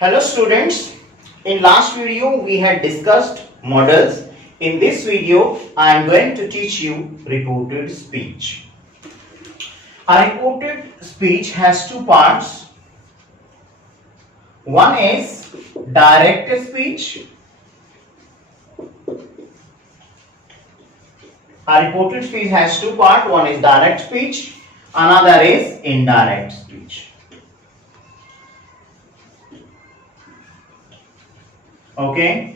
Hello students, in last video we had discussed models. In this video I am going to teach you reported speech. A reported speech has two parts. One is direct speech. A reported speech has two parts. One is direct speech, another is indirect speech. Okay,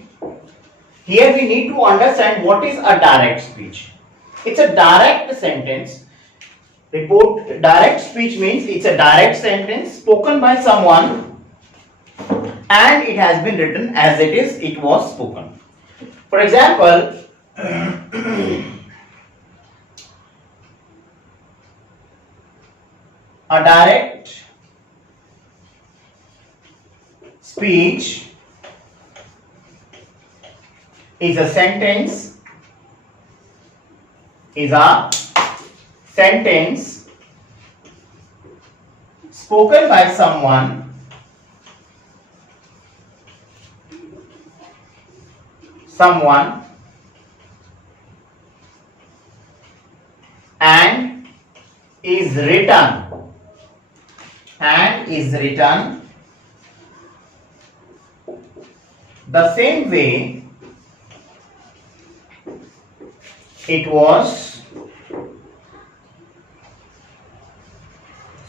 here we need to understand what is a direct speech. It's a direct sentence. Direct speech means it's a direct sentence spoken by someone and it has been written as it was spoken. For example, a direct speech is a sentence spoken by someone and is written the same way it was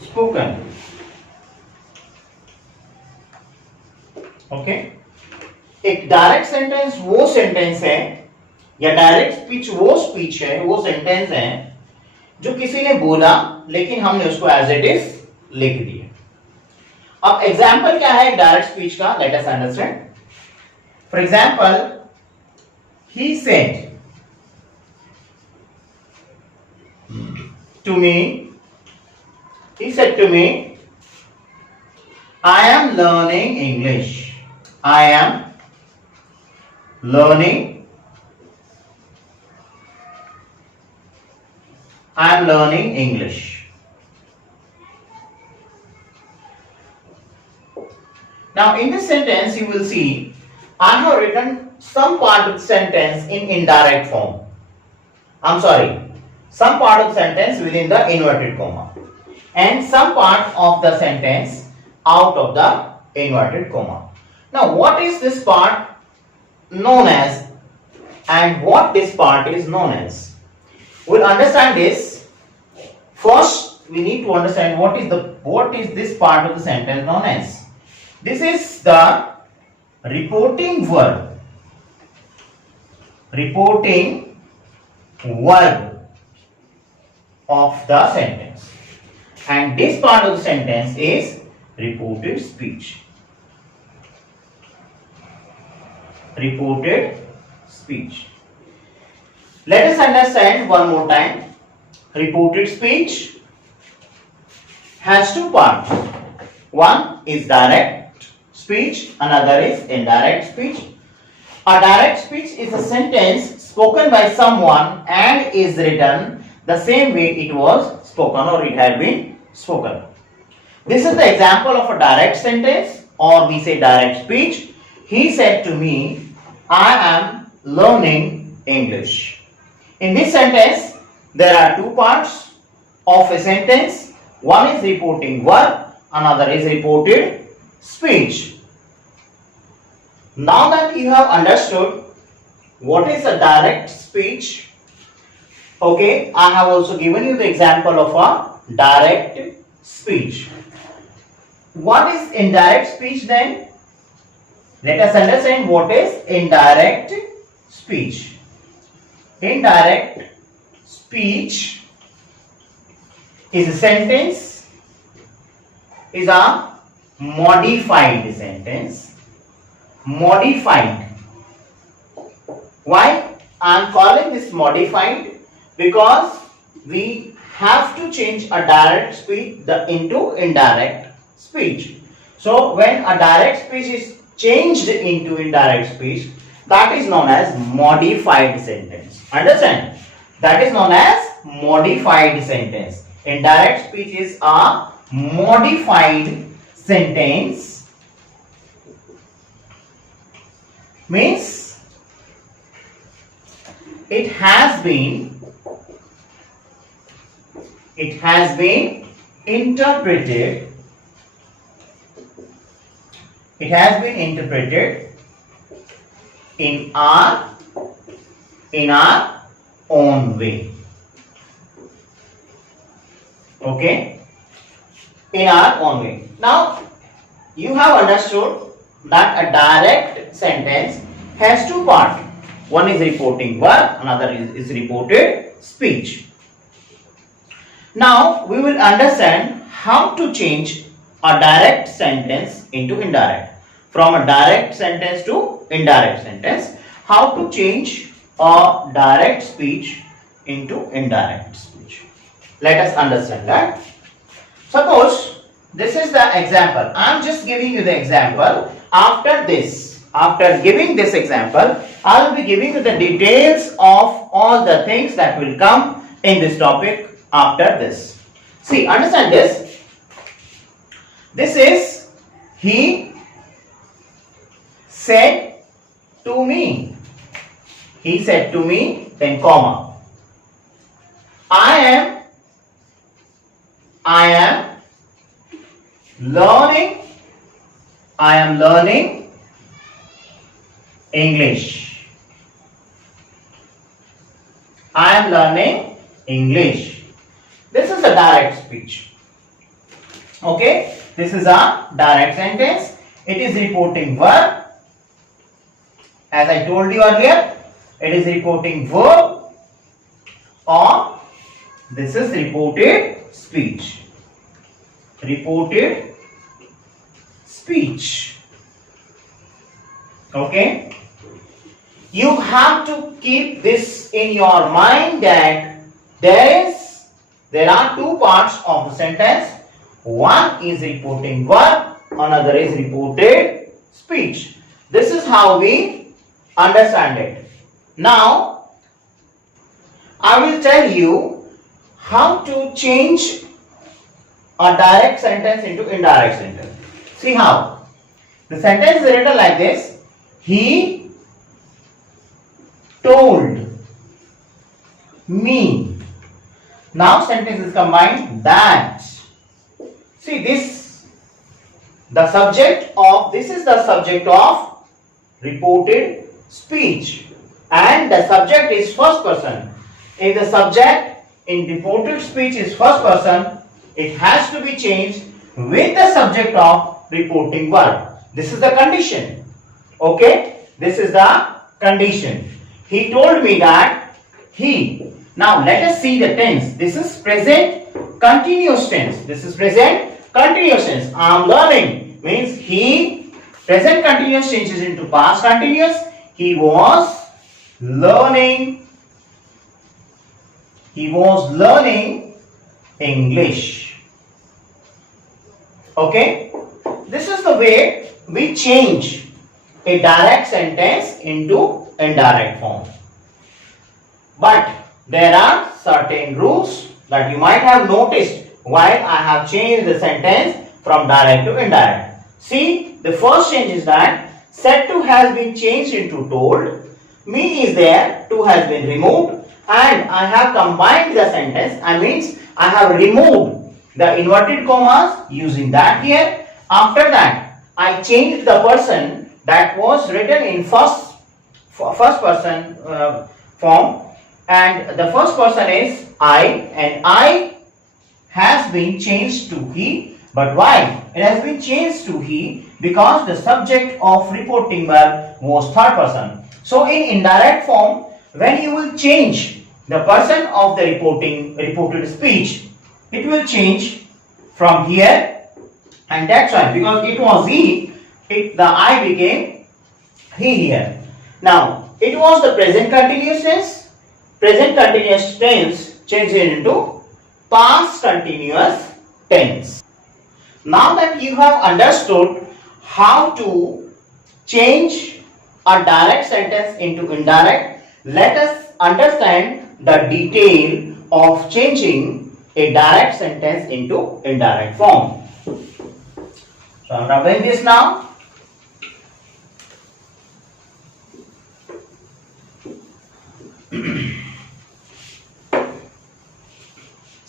spoken. Okay, एक direct sentence वो sentence है या direct speech वो speech है, वो sentence है जो किसी ने बोला लेकिन हमने उसको एज इट इज लिख दिया. अब एग्जांपल क्या है डायरेक्ट स्पीच का? Let us understand. For example, he said to me, he said to me, I am learning English. I am learning English. Now in this sentence you will see I have written some part of the sentence in indirect form. Some part of the sentence within the inverted comma and some part of the sentence out of the inverted comma. Now what is this part known as and what this part is known as? We'll understand this. First we need to understand what is this part of the sentence known as. This is the reporting verb of the sentence, and this part of the sentence is reported speech. Let us understand one more time. Reported speech has two parts. One is direct speech, another is indirect speech. A direct speech is a sentence spoken by someone and is written the same way it was spoken or it had been spoken. This is the example of a direct sentence, or we say direct speech. He said to me, I am learning English. In this sentence, there are two parts of a sentence. One is reporting verb, another is reported speech. Now that you have understood what is a direct speech, okay, I have also given you the example of a direct speech. What is indirect speech then? Let us understand what is indirect speech. Indirect speech is a sentence, is a modified sentence. Modified. Why I am calling this modified? Because we have to change a direct speech into indirect speech. So when a direct speech is changed into indirect speech, that is known as modified sentence. Understand? That is known as modified sentence. Indirect speech is a modified sentence means it has been interpreted in our own way. Okay, in our own way. Now you have understood that a direct sentence has two parts. One is reporting verb, another is reported speech. Now we will understand how to change a direct sentence into indirect. From a direct sentence to indirect sentence, how to change a direct speech into indirect speech. Let us understand that. Suppose this is the example. I am just giving you the example. After giving this example, I will be giving you the details of all the things that will come in this topic after this. See, understand this. This is he said to me. He said to me, then comma. I am learning English. I am learning English. This is a direct speech. Okay, this is a direct sentence. It is reporting verb. As I told you earlier, it is reporting verb, or this is reported speech. Reported speech. Okay, you have to keep this in your mind that there are two parts of the sentence. One is reporting verb, another is reported speech. This is how we understand it. Now I will tell you how to change a direct sentence into indirect sentence. See how? The sentence is written like this. He told me. Now sentence is combined that. See this, this is the subject of reported speech, and the subject is first person. If the subject in reported speech is first person, it has to be changed with the subject of reporting verb. This is the condition. Okay, this is the condition. He told me that he. Now let us see the tense. This is present continuous tense. This is present continuous tense. I am learning means he. Present continuous changes into past continuous. He was learning. He was learning English. Okay, this is the way we change a direct sentence into indirect form. But there are certain rules that you might have noticed while I have changed the sentence from direct to indirect. See, the first change is that said to has been changed into told, me is there, to has been removed, and I have combined the sentence. I means I have removed the inverted commas using that here. After that, I changed the person that was written in first person form, and the first person is I, and I has been changed to he. But why it has been changed to he? Because the subject of reporting verb was third person. So in indirect form, when you will change the person of the reported speech, it will change from here, and that's why, because it was he, the I became he here. Now it was the present continuous tense. Present continuous tense changed into past continuous tense. Now that you have understood how to change a direct sentence into indirect, let us understand the detail of changing a direct sentence into indirect form. So I am doing this now.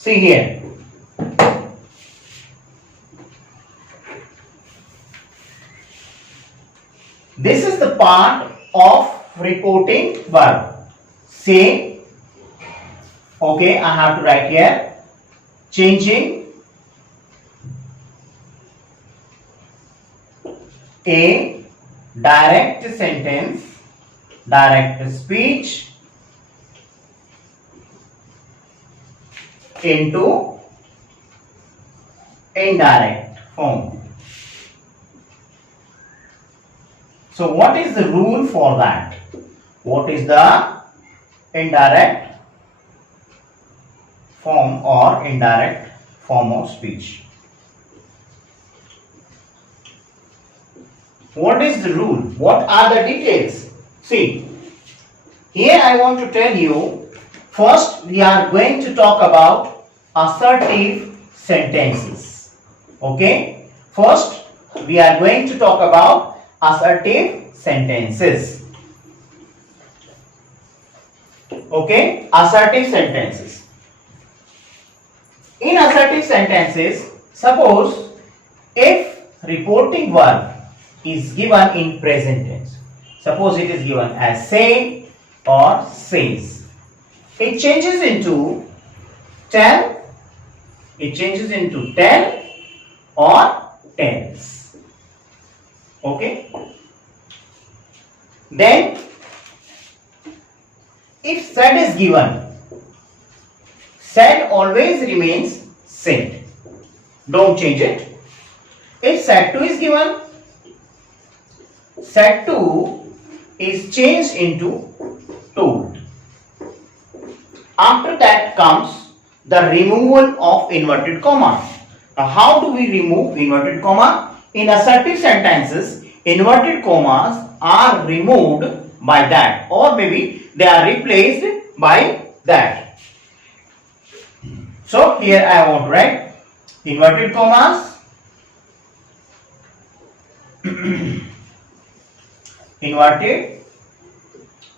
See here. This is the part of reporting verb. Say, okay, I have to write here, changing a direct sentence, direct speech into indirect form. So what is the rule for that? What is the indirect form or indirect form of speech? What is the rule? What are the details? See, here I want to tell you, first we are going to talk about assertive sentences. Okay? First we are going to talk about assertive sentences. Okay? Assertive sentences. In assertive sentences, suppose if reporting verb is given in present tense. Suppose it is given as say or says. It changes into tell. It changes into tell or tells. Okay. Then if said is given, said always remains said. Don't change it. If said to is given, said to is changed into told. After that comes the removal of inverted comma. Now how do we remove inverted comma? In assertive sentences, inverted commas are removed by that, or maybe they are replaced by that. So here I want to write inverted commas inverted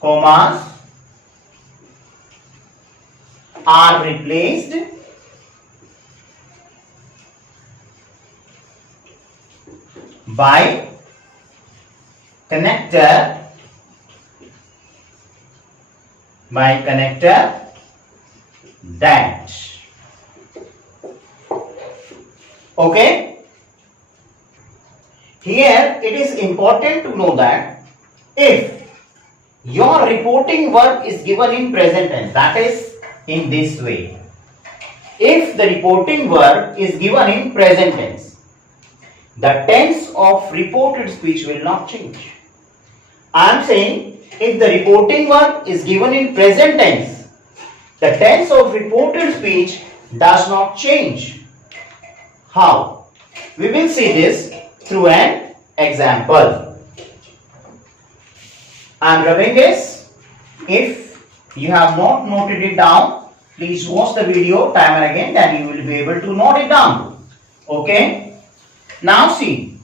commas are replaced by connector that. Okay? Here it is important to know that if your reporting verb is given in present tense, that is in this way. If the reporting verb is given in present tense, the tense of reported speech will not change. I am saying if the reporting verb is given in present tense, the tense of reported speech does not change. How? We will see this through an example. I am rubbing this. If you have not noted it down, please watch the video time and again, then you will be able to note it down. Okay? Now see,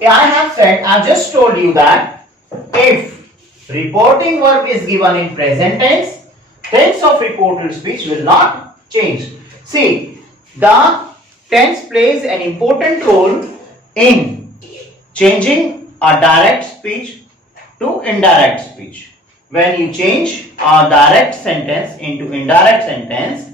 I have said, I just told you that if reporting verb is given in present tense, tense of reported speech will not change. See, the tense plays an important role in changing a direct speech to indirect speech. When you change a direct sentence into indirect sentence,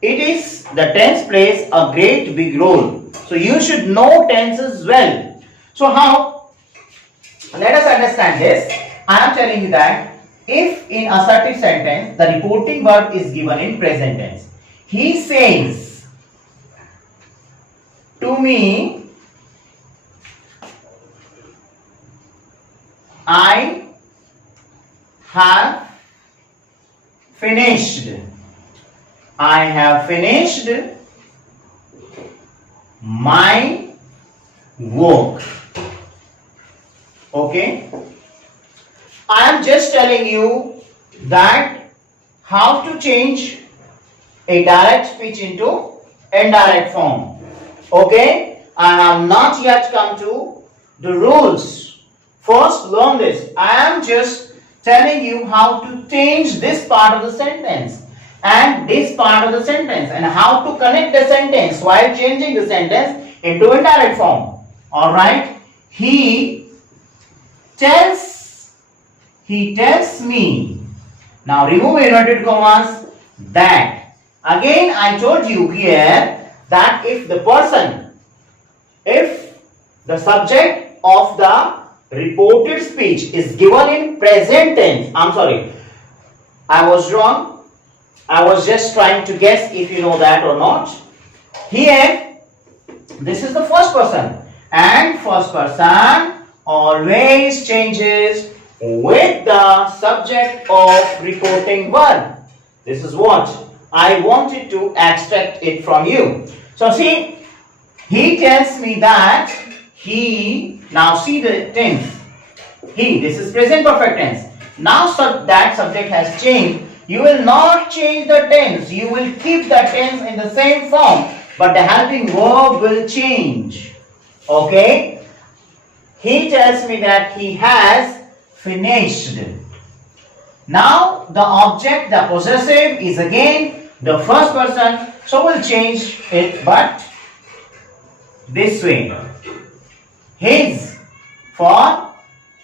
the tense plays a great big role. So you should know tenses well. So how? Let us understand this. I am telling you that if in assertive sentence the reporting verb is given in present tense, he says to me, I have finished. I have finished my work. Okay? I am just telling you that how to change a direct speech into indirect form. Okay? I have not yet come to the rules. First learn this. I am just telling you how to change this part of the sentence. and this part of the sentence, and how to connect the sentence while changing the sentence into indirect form. All right. He tells me. Now remove inverted commas. That. Again, I told you here that if the subject of the reported speech is given in present tense, I'm sorry, I was wrong. I was just trying to guess if you know that or not. Here, this is the first person, and first person always changes with the subject of reporting verb. This is what I wanted to extract it from you. So see, he tells me that he, now see the tense. He, this is present perfect tense. Now that subject has changed. You will not change the tense. You will keep the tense in the same form, but the helping verb will change. Okay? He tells me that he has finished. Now the object, the possessive, is again the first person, so we'll change it, but this way. His, for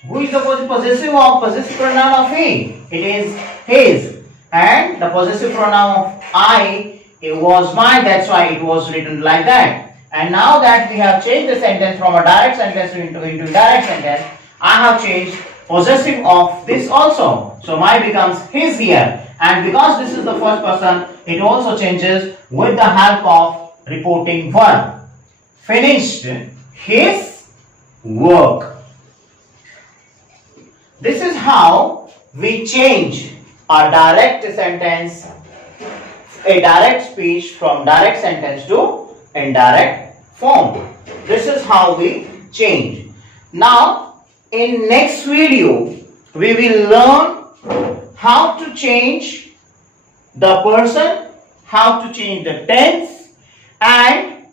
who is the possessive pronoun of he? It is his. And the possessive pronoun of I, it was mine, that's why it was written like that. And now that we have changed the sentence from a direct sentence into indirect sentence, I have changed possessive of this also. So my becomes his here. And because this is the first person, it also changes with the help of reporting verb. Finished his work. This is how we change a direct sentence, a direct speech from direct sentence to indirect form. This is how we change. Now, in next video, we will learn how to change the person, how to change the tense, and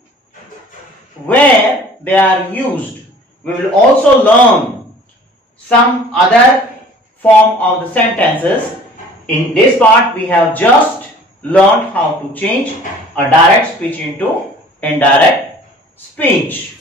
where they are used. We will also learn some other form of the sentences. In this part, we have just learned how to change a direct speech into indirect speech.